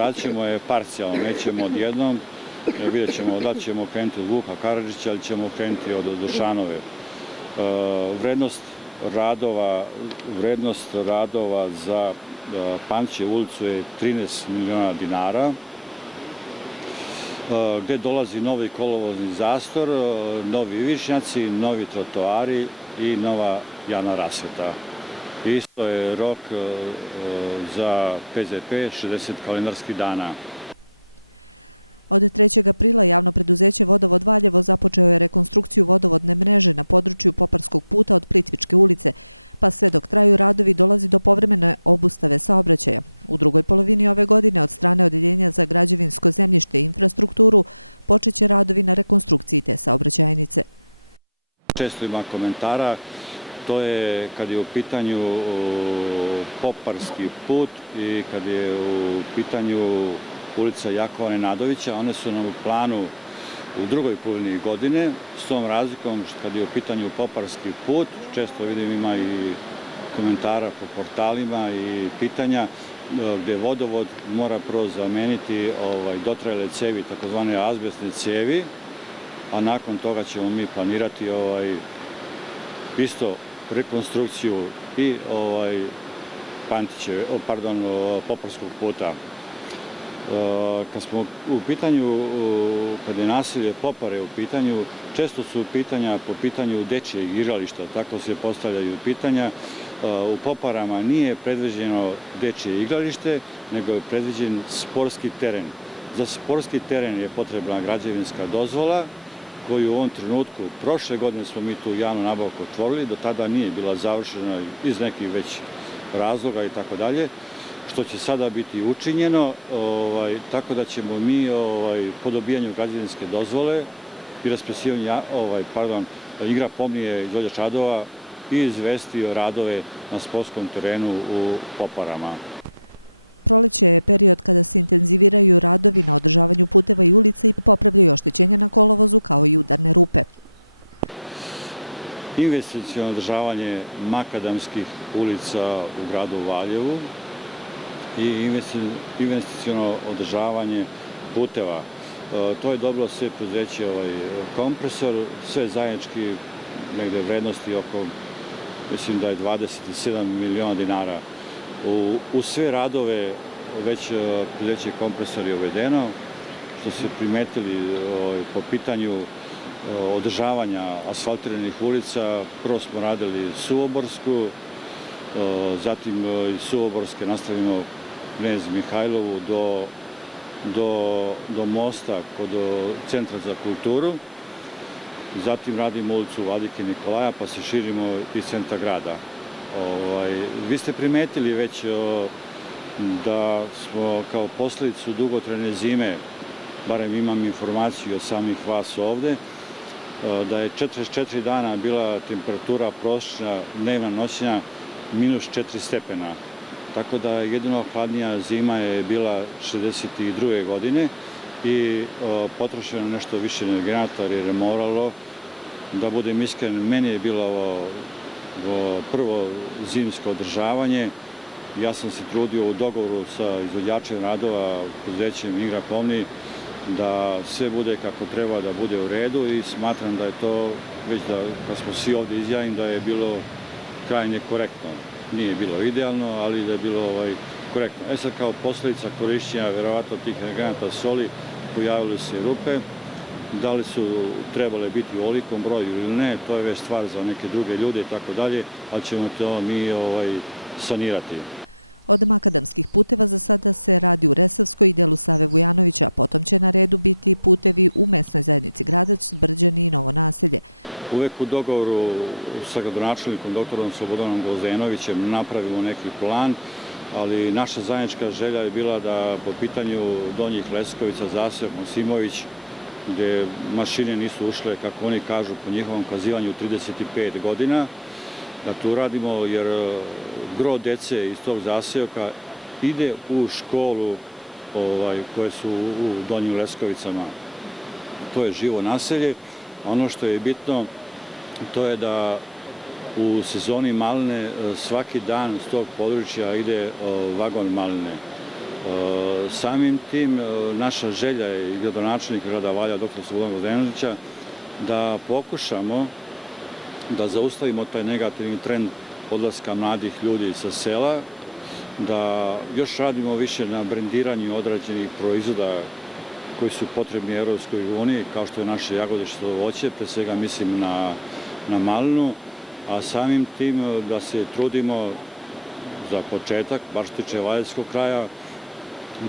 radit ćemo je parcijalno, nećemo odjednom, vidjet ćemo da li ćemo krenuti od Vuka Karadžića ili ćemo krenuti od Dušanove. Vrednost radova za Pančićevu ulicu je 13 miliona dinara, gde dolazi novi kolovozni zastor, novi ivičnjaci, novi trotoari i nova javna rasveta. Isto je rok za PZP 60 kalendarskih dana. Često ima komentara, to je kad je u pitanju Poparski put i kad je u pitanju ulica Jakova Nenadovića. One su nam u planu u drugoj polovini godine, s tom razlikom kad je u pitanju Poparski put. Često vidim ima i komentara po portalima i pitanja gde vodovod mora prvo zameniti dotrajale cevi, takozvane azbestne cevi, a nakon toga ćemo mi planirati isto rekonstrukciju i Poparskog puta. Kad smo u pitanju, kad je naselje Popare u pitanju, često su pitanja po pitanju dečijeg igrališta, tako se postavljaju pitanja. U Poparama nije predviđeno dečije igralište, nego je predviđen sportski teren. Za sportski teren je potrebna građevinska dozvola, koju u ovom trenutku, prošle godine smo mi tu javnu nabavku otvorili, do tada nije bila završena iz nekih već razloga i tako dalje, što će sada biti učinjeno, tako da ćemo mi po dobijanju građevinske dozvole i raspisivanju igra pomnije izvođač radova i izvestio radove na sportskom terenu u Poparama. Investiciono održavanje makadamskih ulica u gradu Valjevu i investiciono održavanje puteva. To je dobilo sve preduzeće Kompresor, sve zajednički negde vrednosti oko, mislim da je 27 miliona dinara. U sve radove već preduzeće Kompresor je uvedeno, što se primetili po pitanju održavanja asfaltiranih ulica. Prvo smo radili Suvoborsku, zatim iz Suvoborske nastavimo Knez Mihajlovu do mosta kod Centra za kulturu. Zatim radimo ulicu Vladike Nikolaja, pa se širimo iz centra grada. Vi ste primetili već da smo kao posledicu dugotrajne zime, barem imam informaciju od samih vas ovde, da je 44 dana bila temperatura prosječna dnevna noćenja -4 stepena. Tako da jedino hladnija zima je bila 62. godine i potrošeno nešto više energenata jer je moralo, da budem iskren, meni je bilo ovo prvo zimsko održavanje. Ja sam se trudio u dogovoru sa izvođačem radova, preduzećem Igra Pomni, da sve bude kako treba da bude u redu i smatram da je to, već da kad smo svi ovde izjavljeni, da je bilo krajnje korektno. Nije bilo idealno, ali da je bilo korektno. Sad kao posledica korišćenja verovatno tih energenata soli pojavile se rupe. Da li su trebale biti u ovolikom broju ili ne, to je već stvar za neke druge ljude i tako dalje, ali ćemo to mi sanirati. Uvek u dogovoru sa gradonačelnikom doktorom Slobodanom Gvozdenovićem napravimo neki plan, ali naša zajednička želja je bila da po pitanju Donjih Leskovica, zaseok Mosimović, gde mašine nisu ušle, kako oni kažu, po njihovom kazivanju 35 godina, da to uradimo jer gro dece iz tog zaseoka ide u školu koje su u Donjim Leskovicama. To je živo naselje. Ono što je bitno, to je da u sezoni maline svaki dan s tog područja ide vagon maline. Samim tim naša želja je i gradonačelnika grada Valjeva, dr. Slobodana Gvozdenovića, da pokušamo da zaustavimo taj negativni trend odlaska mladih ljudi sa sela, da još radimo više na brendiranju određenih proizvoda koji su potrebni Europskoj uniji, kao što je naše jagode, što voće, pre svega mislim na malinu, a samim tim da se trudimo za početak, baš što tiče valjevskog kraja,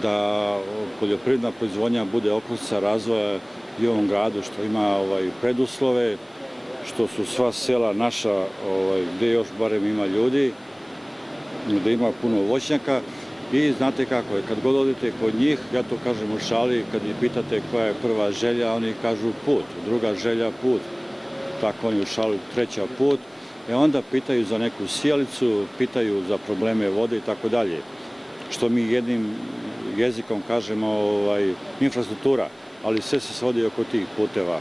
da poljoprivredna proizvodnja bude okosnica razvoja i ovom gradu, što ima preduslove, što su sva sela naša, gde još barem ima ljudi, gde ima puno voćnjaka. I znate kako je, kad god odete kod njih, ja to kažem u šali, kad ih pitate koja je prva želja, oni kažu put, druga želja put, tako oni u šali, treća put, onda pitaju za neku sijalicu, pitaju za probleme vode i tako dalje. Što mi jednim jezikom kažemo infrastruktura, ali sve se svodi oko tih puteva.